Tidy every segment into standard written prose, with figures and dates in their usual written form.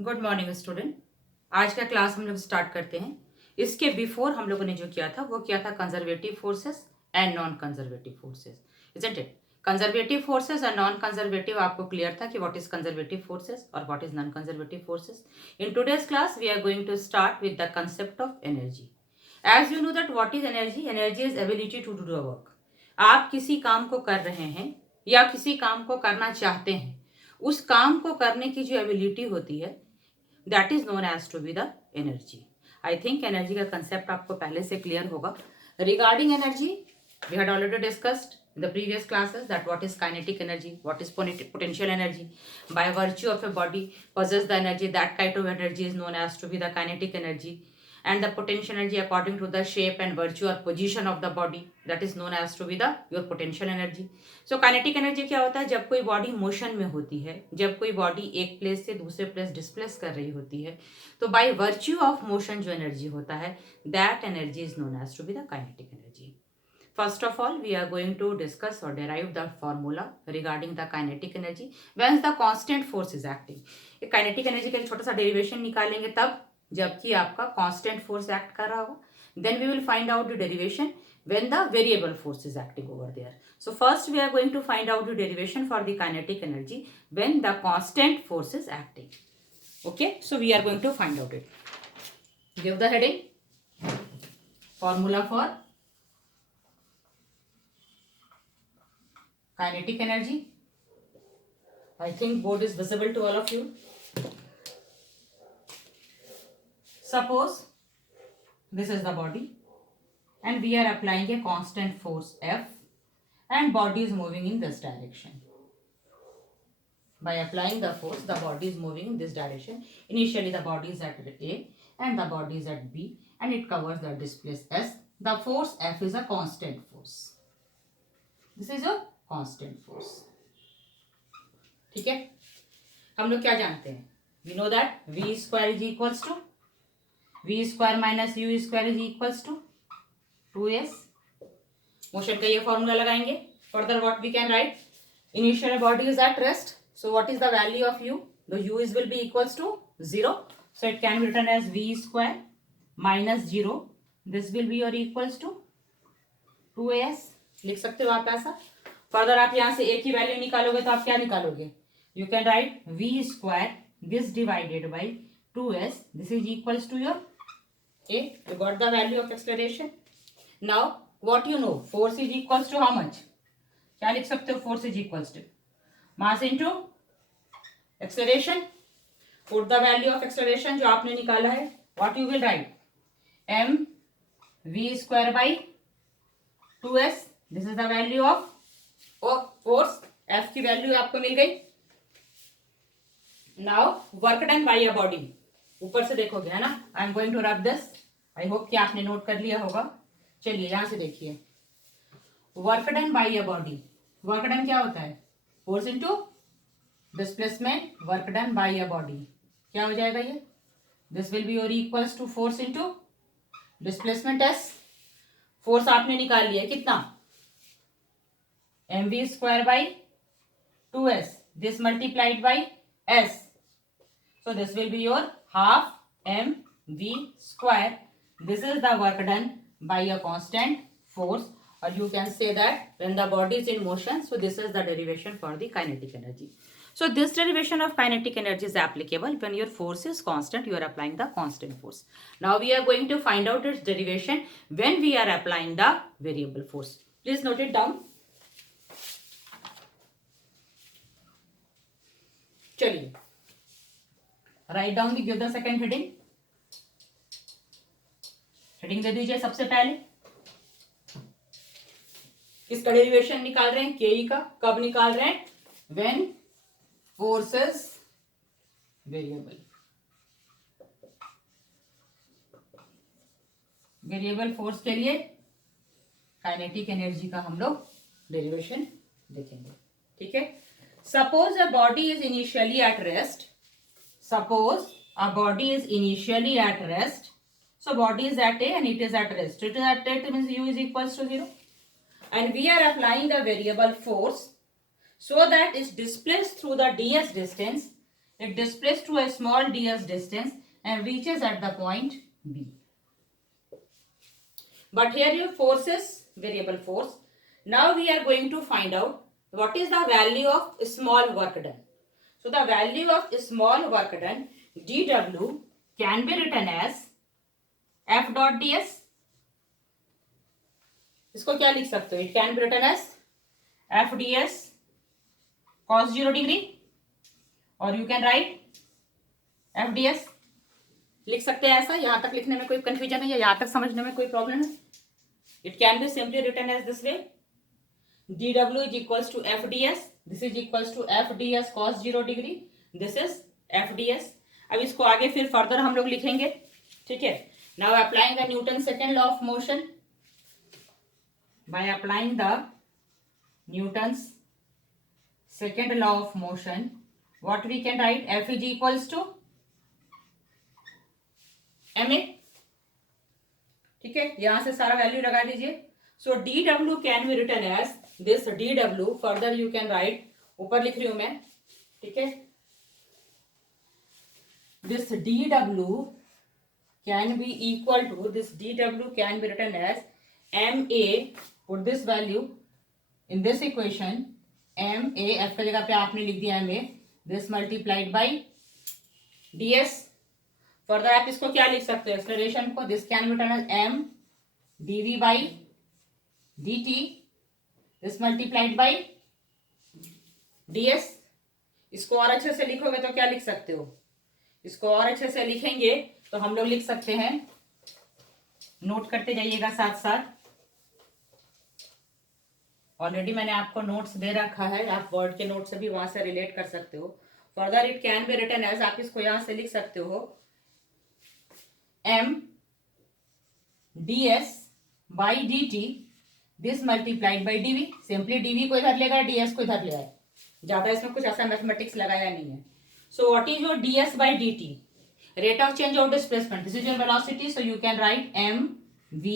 Good morning student. आज का class हम लोग स्टार्ट करते हैं। इसके बिफोर हम लोगों ने जो किया था वो किया था conservative forces and non conservative forces, isn't it? Conservative forces और नॉन कंजर्वेटिव आपको क्लियर था कि व्हाट इज कंजर्वेटिव फोर्सेस और what is non conservative forces. In today's class we are going to start with the concept of energy. As you know that what is energy? Energy is ability to do the work. आप किसी काम को कर रहे हैं या किसी काम को करना चाहते हैं, उस काम को करने की जो एबिलिटी होती है that is known as to be the energy. I think energy का कंसेप्ट आपको पहले से क्लियर होगा। Regarding energy we had already discussed in the previous classes that what is kinetic energy, what is potential energy. By virtue of a body possess the energy, that kind of energy is known as to be the kinetic energy, and the potential energy according to the shape and virtue or position of the body, that is known as to be the your potential energy. So kinetic energy क्या होता है? जब कोई body motion में होती है, जब कोई बॉडी एक प्लेस से दूसरे प्लेस डिस्प्लेस कर रही होती है, तो बाय वर्च्यू ऑफ मोशन जो एनर्जी होता है that energy is known as to be the kinetic energy. First of all, we are going to discuss or derive the formula regarding the kinetic energy when the constant force is acting. एक kinetic energy का एक छोटा सा derivation निकालेंगे तब जबकि आपका constant force act कर रहा होगा. Then we will find out the derivation when the variable force is acting over there. So first we are going to find out the derivation for the kinetic energy when the constant force is acting. Okay, so we are going to find out it. Give the heading. Formula for kinetic energy. I think board is visible to all of you. Suppose this is the body and we are applying a constant force F and body is moving in this direction. By applying the force, the body is moving in this direction. Initially the body is at A and the body is at B and it covers the displaced S. The force F is a constant force. This is a constant force. ठीक है, हम लोग क्या जानते हैं? We know that V square is equals to V square minus U square is equals to 2S. Motion का ये formula लगाएंगे. Further what we can write? Initial body is at rest. So what is the value of U? The U is will be equals to 0. So it can be written as V square minus 0. This will be your equals to 2S. लिख सकते हो आप ऐसा. Further आप यहाँ से ए की value निकालोगे तो आप क्या निकालोगे? You can write v square this divided by 2s. This is equals to your A. You got the value of acceleration. Now what you know, force is equals to how much? क्या लिख सकते हो? Force is equals to mass into acceleration. Put the value of acceleration जो आपने निकाला है. What you will write? m v square by 2s. This is the value of force. F की value आपको मिल गई. Now work done by a body. ऊपर से देखोगे है ना. I am going to rub this. I hope कि आपने नोट कर लिया होगा. चलिए यहां से देखिए. Work done by a body. Work done क्या होता है? Force into displacement. Work done by a body क्या हो जाएगा ये? This will be your equals to force into displacement S. Force आपने निकाल लिया कितना? mv square by 2s. This multiplied by s. So this will be your half mv square. This is the work done by a constant force, or you can say that when the body is in motion. So this is the derivation for the kinetic energy. So this derivation of kinetic energy is applicable when your force is constant. You are applying the constant force. Now we are going to find out its derivation when we are applying the variable force. Please note it down. चलिए write down the. Give the second heading. Heading दे दीजिए सबसे पहले. किसका derivation निकाल रहे हैं? के का. कब निकाल रहे हैं? When force is variable. Variable force के लिए काइनेटिक एनर्जी का हम लोग डेरिवेशन देखेंगे. ठीक है. Suppose a body is initially at rest. Suppose a body is initially at rest. So body is at A and it is at rest. It is at A means U is equals to 0. And we are applying the variable force so that it's displaced through the ds distance it displays to a small ds distance and reaches at the point B. But here your force is variable force. Now we are going to find out what is the value of small work done. So the value of small work done, dW, can be written as F dot ds. इसको क्या लिख सकते हो? It can be written as F ds cos 0 degree, or you can write F ds. लिख सकते हैं ऐसा. यहां तक लिखने में कोई कंफ्यूजन है या यहां तक समझने में कोई प्रॉब्लम है? It can be simply written as this way. dW is equals to F ds. This is equals to F ds cos 0 degree. This is F ds. अब इसको आगे फिर फर्दर हम लोग लिखेंगे. ठीक है. Now applying the Newton's second law of motion. By applying the Newton's second law of motion, what we can write? F is equals to ma. ठीक है. यहां से सारा वैल्यू लगा दीजिए. So dW can be written as this dW. Further you can write, ऊपर लिख रही हूं मैं. ठीक है. This dW can be equal to, this dW can be written as ma. Put this value in this equation. ma, f की जगह पे आपने लिख दिया ma. This multiplied by ds. Further आप इसको क्या लिख सकते हो? एक्सेलरेशन को. This can be written as m dv by dt. This multiplied by ds. इसको और अच्छे से लिखोगे तो क्या लिख सकते हो? इसको और अच्छे से लिखेंगे तो हम लोग लिख सकते हैं, नोट करते जाइएगा साथ साथ. ऑलरेडी मैंने आपको नोट्स दे रखा है, आप वर्ड के नोट से भी वहां से रिलेट कर सकते हो. Further it can be written as, आप इसको यहां से लिख सकते हो m ds by dt. This multiplied by dv. Simply dv को इधर लेगा, ds को इधर ले आए. ज्यादा इसमें कुछ ऐसा मैथमेटिक्स लगाया नहीं है. So what is your ds by dt? Rate of change of displacement. This is your velocity, so you can write m v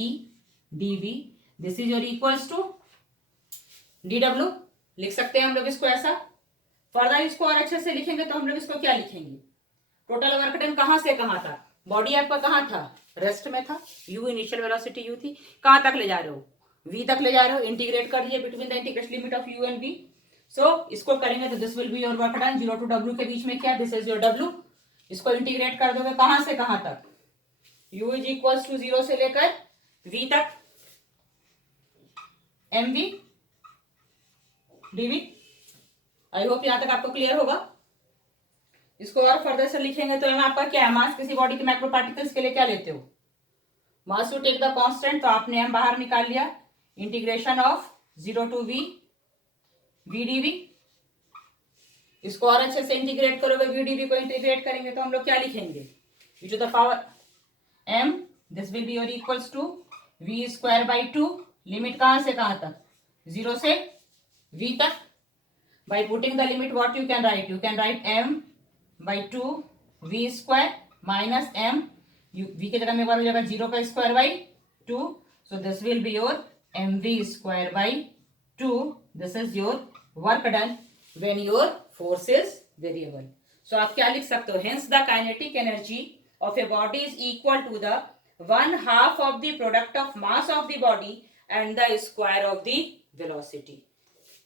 dv. This is your equals to dw. लिख सकते हैं हम लोग इसको ऐसा. फर्दर इसको और अच्छे से लिखेंगे तो हम लोग इसको क्या लिखेंगे? टोटल वर्क डन कहां से कहां तक? बॉडी आपका कहां था? रेस्ट में था. u इनिशियल वेलोसिटी u थी. कहां तक ले जा रहे हो? v तक ले जा रहे हो. इंटीग्रेट कर दिए between the integration limit of u and v. सो इसको करेंगे तो this will be your work done. 0 to w के बीच में क्या? This is your w. इसको इंटीग्रेट कर दोगे कहां से कहां तक? u इज इक्वल्स टू 0 से लेकर v तक mv dv. आई होप यहां तक आपको क्लियर होगा. इसको और फर्दर से लिखेंगे तो एम आपका क्या है? मास किसी बॉडी के माइक्रो पार्टिकल्स के लिए क्या लेते हो? Mass to take the constant. तो आपने एम बाहर निकाल लिया. Integration of 0 to v dv. इसको और अच्छे से इंटीग्रेट करोगे. v dv को इंटीग्रेट करेंगे तो हम लोग क्या लिखेंगे? e to the power m. This will be your equals to v square by 2. Limit कहां से कहां तक? 0 से v तक. By putting the limit, what you can write? You can write m by 2 v square minus m. v के जगह में बार हो जाएगा 0 का square by 2. So this will be your mv square by 2. This is your work done when your force is variable. So आप क्या लिख सकते हो? Hence the kinetic energy of a body is equal to the 1/2 of the product of mass of the body and the square of the velocity.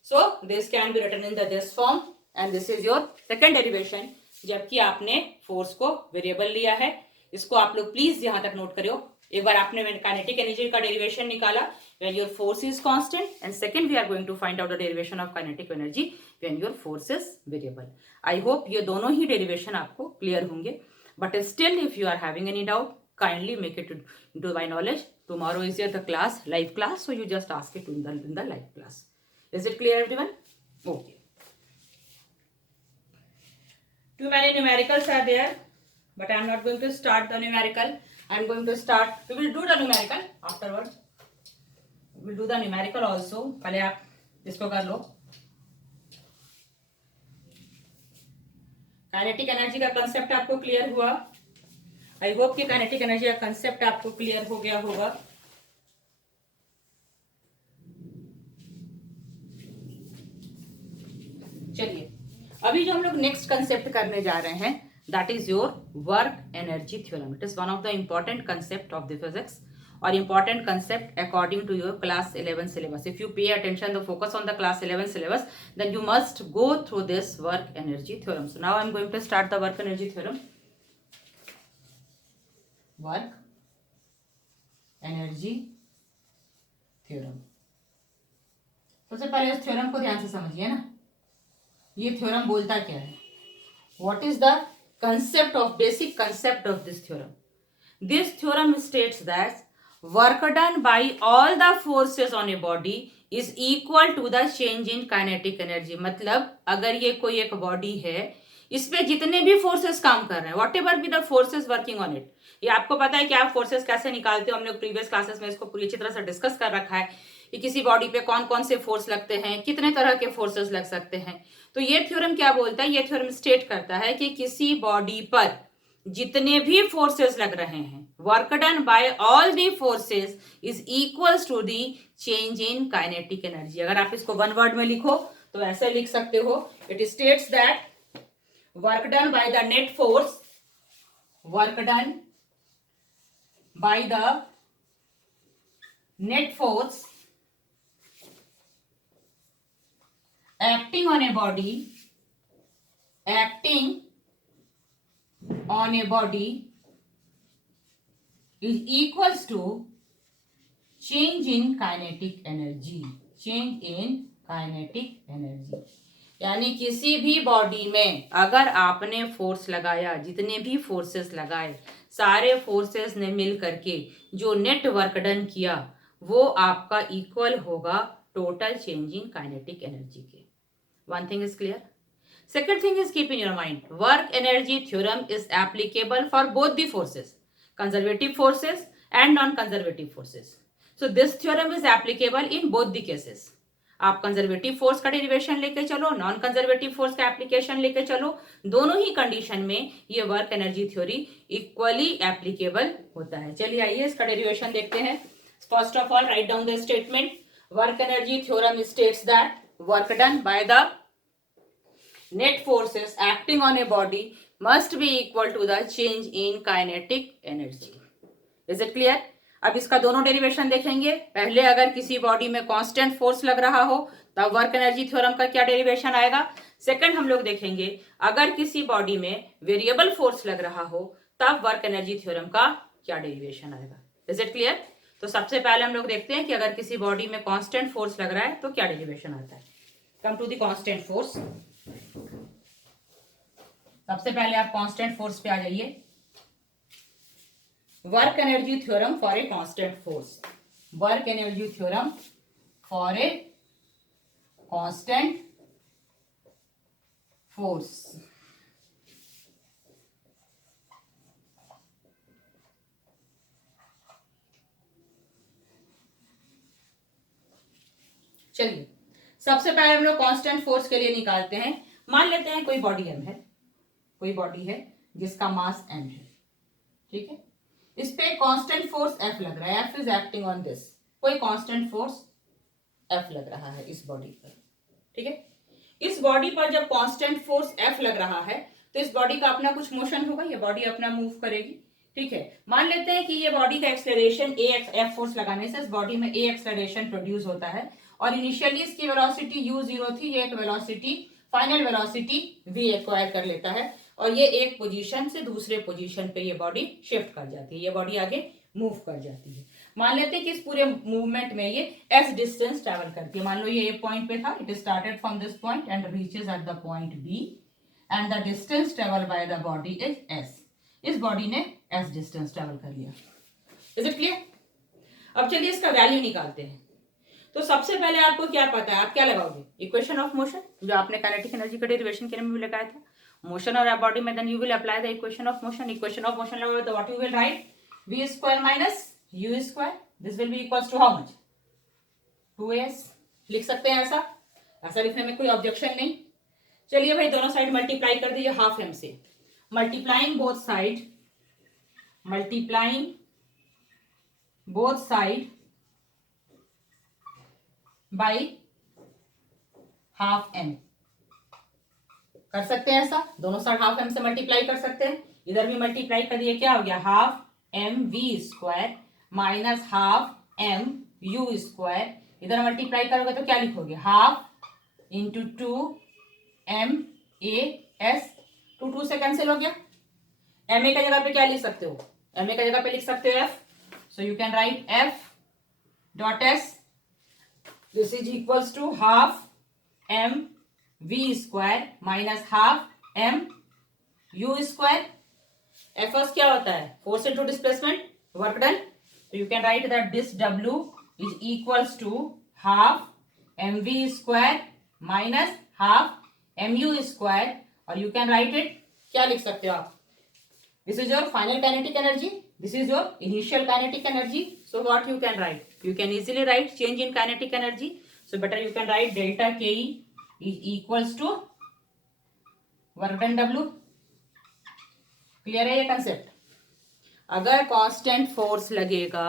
So this can be written in the this form and this is your second derivation. जबकि आपने force को variable लिया है. इसको आप लोग please यहां तक नोट करो. एक बार आपने काइनेटिक एनर्जी का डेरिवेशन निकाला when your force is constant, and second we are going to find out the derivation of kinetic energy when your force is variable. I hope ये दोनों ही डेरिवेशन आपको क्लियर होंगे. But still if you are having any doubt, kindly make it into my knowledge. Tomorrow is your the class, live class, so you just ask it in the live class. Is it clear everyone? Okay. Too many numericals are there, but I am not going to start the numerical. I am going to start. We will do the numerical afterwards. We will do the numerical also. पहले आप इसको कर लो. Kinetic energy का concept आपको clear हुआ. आई hope कि kinetic energy का concept आपको क्लियर हो गया होगा. चलिए अब अभी जो हम लोग नेक्स्ट कंसेप्ट करने जा रहे हैं, that is your work energy theorem. It is one of the important concept of the physics और important concept according to your class 11 syllabus. If you pay attention, the focus on the class 11 syllabus, then you must go through this work energy theorem. So now I'm going to start the work energy theorem. Work energy theorem. सबसे पहले इस theorem को ध्यान से समझिए ना. ये theorem बोलता क्या है? What is the concept of basic concept of this theorem? This theorem states that work done by all the forces on a body is equal to the change in kinetic energy. मतलब अगर ये कोई एक body है, इस पे जितने भी फोर्सेस काम कर रहे हैं, what ever be the forces working on it, ये आपको पता है कि आप फोर्सेस कैसे निकालते हो. हम लोग प्रीवियस क्लासेस में इसको पूरी अच्छी तरह से डिस्कस कर रखा है कि किसी बॉडी पे कौन कौन से फोर्स लगते हैं, कितने तरह के फोर्सेस लग सकते हैं. तो ये थ्योरम क्या बोलता है? ये थ्योरम स्टेट करता है कि किसी बॉडी पर जितने भी फोर्सेस लग रहे हैं, work done by all the forces is equals to the change in kinetic energy. अगर आप इसको वन वर्ड में लिखो तो ऐसे लिख सकते हो. It states that work done by the net force, work done by the net force acting on a body is equals to change in kinetic energy. यानी किसी भी बॉडी में अगर आपने फोर्स लगाया, जितने भी फोर्सेस लगाए, सारे फोर्सेस ने मिल करके जो नेट वर्क डन किया, वो आपका इक्वल होगा total change in kinetic energy के. One thing is clear. Second thing is, keep in your mind, work energy theorem is applicable for both the forces, conservative forces and non-conservative forces. So this theorem is applicable in both the cases. आप conservative force का derivation लेके चलो, non conservative force का application लेके चलो, दोनों ही condition में ये work energy theory equally applicable होता है. चलिए आइए इसका डेरिवेशन देखते हैं. First of all write down the statement. Work energy theorem states that work done by the net forces acting on a body must be equal to the change in kinetic energy. Is it clear? अब इसका दोनों derivation देखेंगे. पहले अगर किसी body में constant force लग रहा हो तब वर्क एनर्जी थ्योरम का क्या डेरिवेशन आएगा. सेकंड हम लोग देखेंगे अगर किसी बॉडी में वेरिएबल फोर्स लग रहा हो तब वर्क एनर्जी थ्योरम का क्या डेरिवेशन आएगा. Is it clear? तो सबसे पहले हम लोग देखते हैं कि अगर किसी बॉडी में कांस्टेंट फोर्स लग रहा है तो क्या डेरिवेशन आता है. Come to the constant force. सबसे पहले आप कांस्टेंट फोर्स पे आ जाइए. Work energy theorem for a constant force. Work energy theorem for a constant force. चलिए सबसे पहले हम लोग कांस्टेंट फोर्स के लिए निकालते हैं. मान लेते हैं कोई बॉडी एम है, कोई बॉडी है जिसका मास एम है. ठीक है, इस पे कांस्टेंट फोर्स एफ लग रहा है. F is acting on this. कोई कांस्टेंट फोर्स एफ लग रहा है इस बॉडी पर. ठीक है, इस बॉडी पर जब कांस्टेंट फोर्स एफ लग रहा है तो इस बॉडी का अपना कुछ मोशन होगा, ये बॉडी अपना मूव करेगी. ठीक है, मान लेते हैं कि ये बॉडी का एक्सेलरेशन ए एफ फोर्स लगाने से इस बॉडी में ए एक्सेलरेशन प्रोड्यूस होता है और इनिशियली इसकी वेलोसिटी u0 थी. ये एक velocity, final velocity v acquire कर लेता है और ये एक पोजीशन से दूसरे पोजीशन पे ये बॉडी शिफ्ट कर जाती है, ये बॉडी आगे मूव कर जाती है. मान लेते हैं कि इस पूरे मूवमेंट में ये s डिस्टेंस ट्रेवल करती है. मान लो ये पॉइंट पे था, it started from this point and reaches at the point b and the distance travel by the body is s. इस बॉडी ने s डिस्टेंस ट्रेवल कर लिया. Is it clear? अब चलिए इसका वैल्यू निकालते हैं. तो सबसे पहले आपको क्या पता है, आप क्या लगाओगे? इक्वेशन ऑफ मोशन, जो आपने काइनेटिक एनर्जी का डेरिवेशन के में भी लगाया था. मोशन और बॉडी में then you will apply the equation of motion. Equation of motion लगाओगे तो what you will write? v square minus u square. This will be equals to how much? 2s. लिख सकते हैं ऐसा. ऐसा लिखने में कोई ऑब्जेक्शन नहीं. चलिए भाई दोनों साइड मल्टीप्लाई कर दीजिए हाफ m से. Multiplying both side, multiplying both side by half m. कर सकते हैं ऐसा, दोनों साइड हाफ एम से मल्टीप्लाई कर सकते हैं, इधर भी मल्टीप्लाई कर दिए, क्या हो गया half M V square minus half M U square, इधर मल्टीप्लाई करोगे तो क्या लिखोगे हाफ इंटू 2 MAS, 2 से कैंसिल हो गया, एम ए का जगह पे क्या लिख सकते हो, एम ए का जगह पे लिख सकते हो F, so you can write F dot S, this is equals to half M V square minus half M U square, F S क्या होता है force into displacement work done, तो you can write that this W is equals to half M V square minus half M U square, और you can write it, क्या लिख सकते हो आप, this is your final kinetic energy, this is your initial kinetic energy, so what you can write, you can easily write change in kinetic energy, so better you can write delta ke is equals to work done W, clear है ये concept। अगर constant force लगेगा,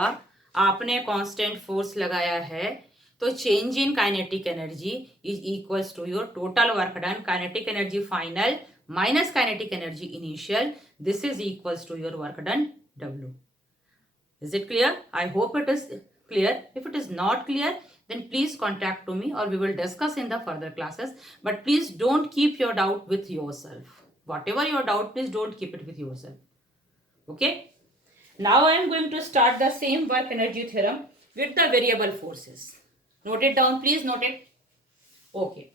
आपने constant force लगाया है, तो change in kinetic energy is equals to your total work done, kinetic energy final minus kinetic energy initial, this is equals to your work done W. Is it clear? I hope it is clear. If it is not clear, then please contact to me or we will discuss in the further classes, but please don't keep your doubt with yourself. Whatever your doubt, please don't keep it with yourself. Okay, now I am going to start the same work energy theorem with the variable forces. Note it down, please note it. Okay,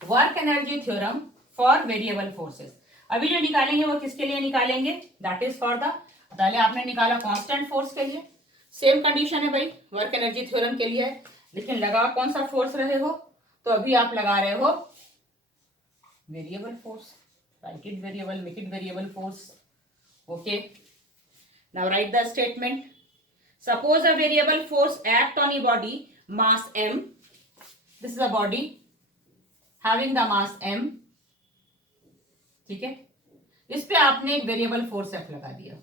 work energy theorem for variable forces, अभी जो निकालेंगे वो किसके लिए निकालेंगे, that is for the, पहले आपने निकाला कांस्टेंट फोर्स के लिए, सेम कंडीशन है भाई वर्क एनर्जी थ्योरम के लिए, लेकिन लगा कौन सा फोर्स रहे हो, तो अभी आप लगा रहे हो variable force, right it variable, make it variable force. Okay, now right the statement, suppose a variable force act on a body mass m, this is a body having the mass m, ठीक है, इस पे आपने एक variable force F लगा दिया,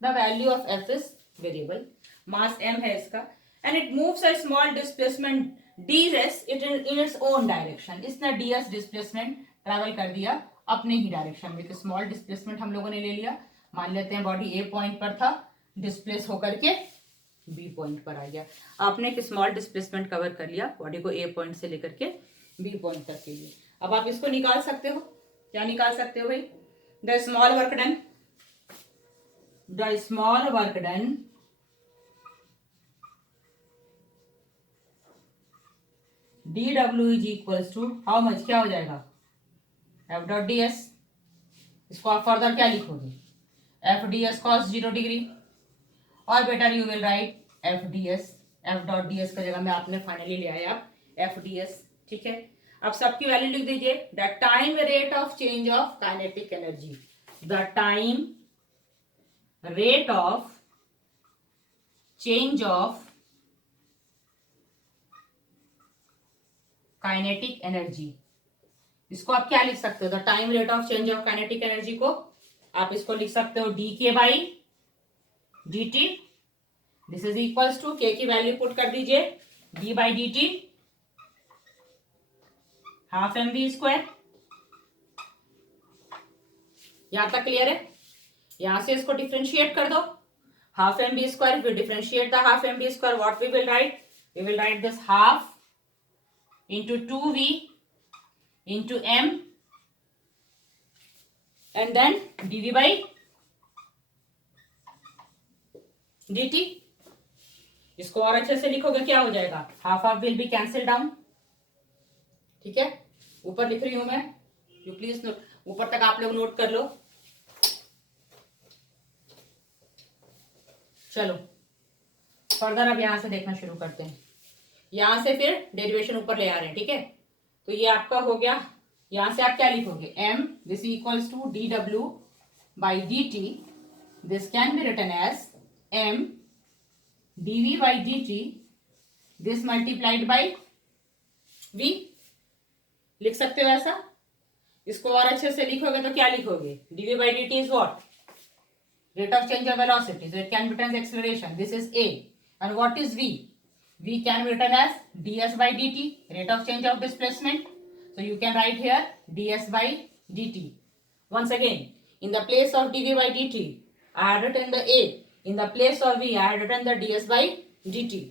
the value of F is variable, mass M है इसका, and it moves a small displacement ds it in its own direction, इसने ds डिस्प्लेसमेंट ट्रैवल कर दिया अपने ही डायरेक्शन में, तो स्मॉल डिस्प्लेसमेंट हम लोगों ने ले लिया, मान लेते हैं बॉडी ए पॉइंट पर था, डिस्प्लेस होकर के बी पॉइंट पर आ गया, आपने एक स्मॉल डिस्प्लेसमेंट कवर कर लिया बॉडी को ए पॉइंट से लेकर के बी पॉइंट तक के लिए। अब आप इसको निकाल सकते हो, क्या निकाल सकते हो भाई, the small work done, the small work done D W is equals to how much, क्या हो जाएगा एफ डॉट डी एस, इसको आप फर्दर क्या लिखोगे F D S cos 0 degree, और better you will write F D S, F dot D S का जगह में आपने फाइनली ले आया आप एफ डी एस, ठीक है। अब सबकी वैल्यू लिख दीजिए, the time rate of change of kinetic energy, the time rate of change of kinetic energy, इसको आप क्या लिख सकते हो, the time rate of change of kinetic energy को आप इसको लिख सकते हो D K by D T, this is equals to K की वैल्यू पुट कर दीजिए D by D T half M B square, यहां तक क्लियर है, यहां से इसको डिफ्रेंशिएट कर दो, half M B square, we differentiate the half M B square, what we will write, we will write this half into 2v into m and then dv by dt, इसको और अच्छे से लिखोगे क्या हो जाएगा, half of will be cancel down, ठीक है, ऊपर लिख रही हूं मैं, यू प्लीज नोट, ऊपर तक आप लोग नोट कर लो। चलो फर्दर अब यहां से देखना शुरू करते हैं, यहां से फिर डेरिवेशन ऊपर ले आ रहे हैं, ठीक है, तो ये आपका हो गया, यहां से आप क्या लिखोगे m, this equals to D W by D T, this can be written as m dv by D T, this multiplied by v, लिख सकते हो ऐसा, इसको और अच्छे से लिखोगे तो क्या लिखोगे, dv by D T is what, rate of change of velocity, so it can be written as acceleration, this is a, and what is v, v can be written as ds by dt, rate of change of displacement, So you can write here ds by dt. Once again, in the place of dv by dt, I had written the a. In the place of v, I had written the ds by dt.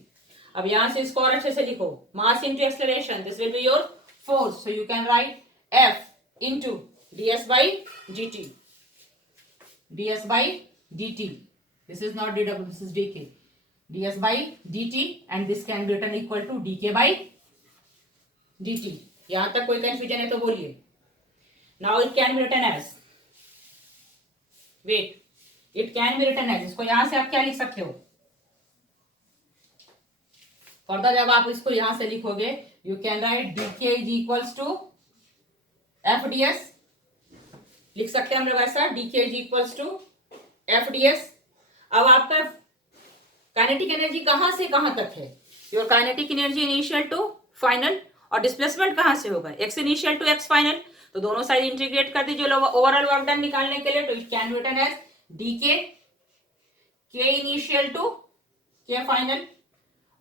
अब यहां से इसको और अच्छे से लिखो. Mass into acceleration. This will be your force. So you can write F into ds by dt. ds by dt. This is not dw, this is dk. ds by dt and this can be written equal to dk by dt. यहां तक कोई confusion है तो बोलिए. Now it can be written as, wait, it can be written as, इसको यहां से आप क्या लिख सकते हो? फर्दर जब आप इसको यहां से लिखोगे, you can write dk is equals to f ds. लिख सकते हैं हम लोग ऐसा, dk is equals to f ds. अब आपका काइनेटिक एनर्जी कहां से कहां तक है? Your kinetic energy initial to final, और डिस्प्लेसमेंट कहां से होगा? X initial to X final. तो दोनों साइड इंटीग्रेट कर दीजिए ओवरऑल वर्क डन निकालने के लिए. तो it can be written as DK K initial to K final,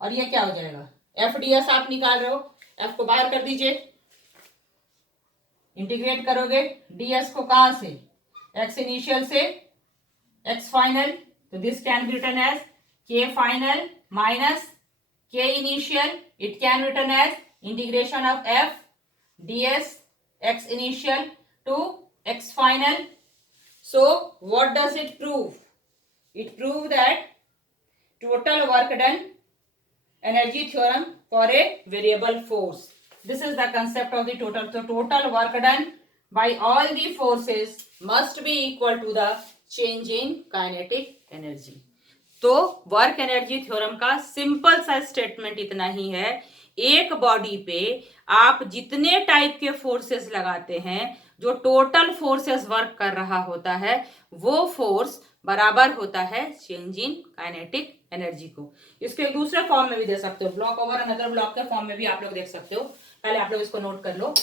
और ये क्या हो जाएगा? एफ डी एस आप निकाल रहे हो, एफ को बाहर कर दीजिए, इंटीग्रेट करोगे डीएस को कहां से? एक्स इनिशियल से एक्स फाइनल. तो this can be written as K final minus K initial. It can be written as integration of f ds x initial to x final. So what does it prove? It proves that total work done energy theorem for a variable force. This is the concept of the total. So total work done by all the forces must be equal to the change in kinetic energy. तो work energy theorem का simple सा statement इतना ही है. एक body पे आप जितने type के फोर्सेस लगाते हैं, जो टोटल फोर्सेस वर्क कर रहा होता है, वो फोर्स बराबर होता है चेंज इन काइनेटिक एनर्जी को. इसके दूसरे फॉर्म में भी दे सकते हो, ब्लॉक ओवर अनदर ब्लॉक के फॉर्म में भी आप लोग देख सकते हो. पहले आप लोग इसको नोट कर लो.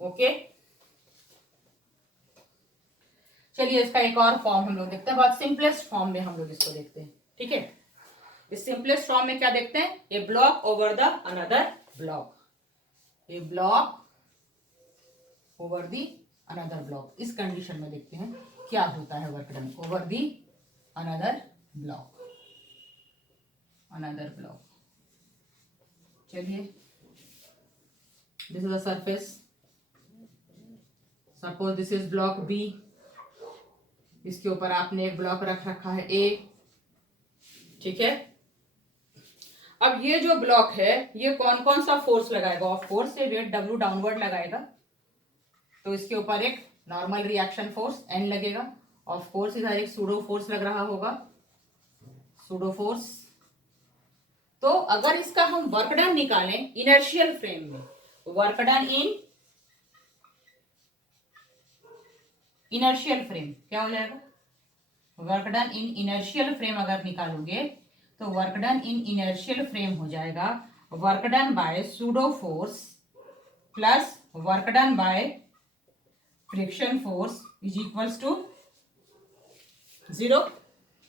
ओके, चलिए इसका एक और फॉर्म हम लोग देखते हैं. बहुत सिंपलेस्ट फॉर्म में हम लोग इसको देखते हैं. ठीक है, इस सिंपलेस्ट फॉर्म में क्या देखते हैं? A block over the another block. A block over the another block. इस कंडीशन में देखते हैं क्या होता है work done over the another block. Another block, चलिए, this is the surface. Suppose this is block B. इसके ऊपर आपने एक ब्लॉक रख रखा है ए. ठीक है, अब ये जो ब्लॉक है, ये कौन कौन सा फोर्स लगाएगा? ऑफ कोर्स ये वेट डब्ल्यू डाउनवर्ड लगाएगा. तो इसके ऊपर एक नॉर्मल रिएक्शन फोर्स एन लगेगा. ऑफ कोर्स इधर एक सूडो फोर्स लग रहा होगा, सूडो फोर्स. तो अगर इसका हम वर्क डन निकालें इनर्शियल फ्रेम में, work done in inertial frame क्या हो जाएगा? Work done in inertial frame अगर निकालोगे तो work done in inertial frame हो जाएगा work done by pseudo force plus work done by friction force is equals to 0.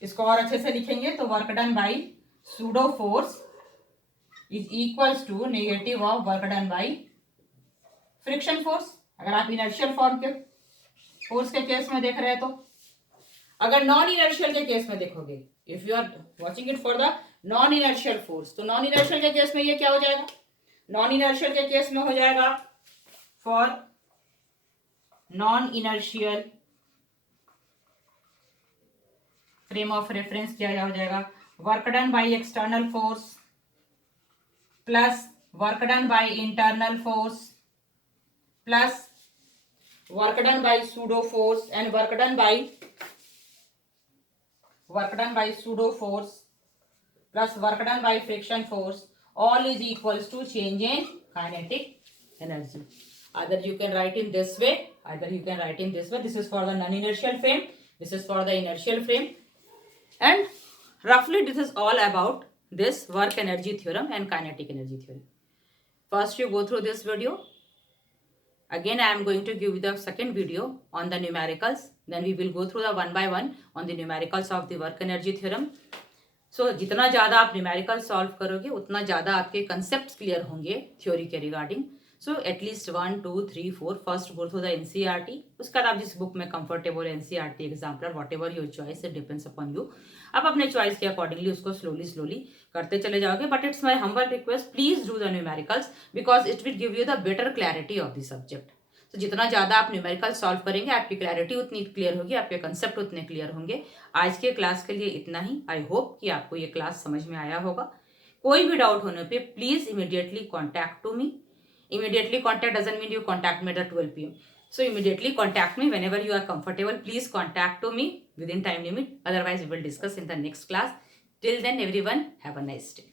इसको और अच्छे से लिखेंगे तो work done by pseudo force is equals to negative of work done by friction force. अगर आप इनर्शियल फॉर्म के force के केस में देख रहे हैं तो. अगर नॉन इनर्शियल के केस में देखोगे, if you are watching it for the non inertial force, तो नॉन इनर्शियल के केस में ये क्या हो जाएगा? नॉन इनर्शियल के केस में हो जाएगा for non inertial frame of reference क्या हो जाएगा? Work done by external force plus work done by internal force plus work done by pseudo force and work done by pseudo force plus work done by friction force, all is equals to change in kinetic energy. Either you can write in this way, either you can write in this way. This is for the non-inertial frame, this is for the inertial frame, and roughly this is all about this work energy theorem and kinetic energy theory. First you go through this video. Again I am going to give you the second video on the numericals. Then we will go through the one by one on the numericals of the work energy theorem. So जितना ज़्यादा आप numerical solve करोगे उतना ज़्यादा आपके concept clear होंगे theory के regarding. So at least 1 2 3 4 first go through the NCERT, उसके बाद आप जिस बुक में comfortable NCERT exemplar what ever your choice, it depends upon you. आप अपने चॉइस के अकॉर्डिंगली उसको स्लोली स्लोली करते चले जाओगे, but it's my humble request, please do the numericals because it will give you the better clarity of the subject. तो जितना ज़्यादा आप न्यूमेरिकल सॉल्व करेंगे आपकी क्लैरिटी उतनी क्लियर होगी, आपके कंसेप्ट उतने क्लियर होंगे। आज के क्लास के लिए इतना ही। आई होप कि आपको ये क्लास समझ में आया होगा। कोई भी डाउट होने पे please immediately contact to me. Immediately contact doesn't mean you contact me at 12 p.m. So immediately contact me whenever you are comfortable. Please contact to me within time limit. Otherwise, we will discuss in the next class. Till then, everyone, have a nice day.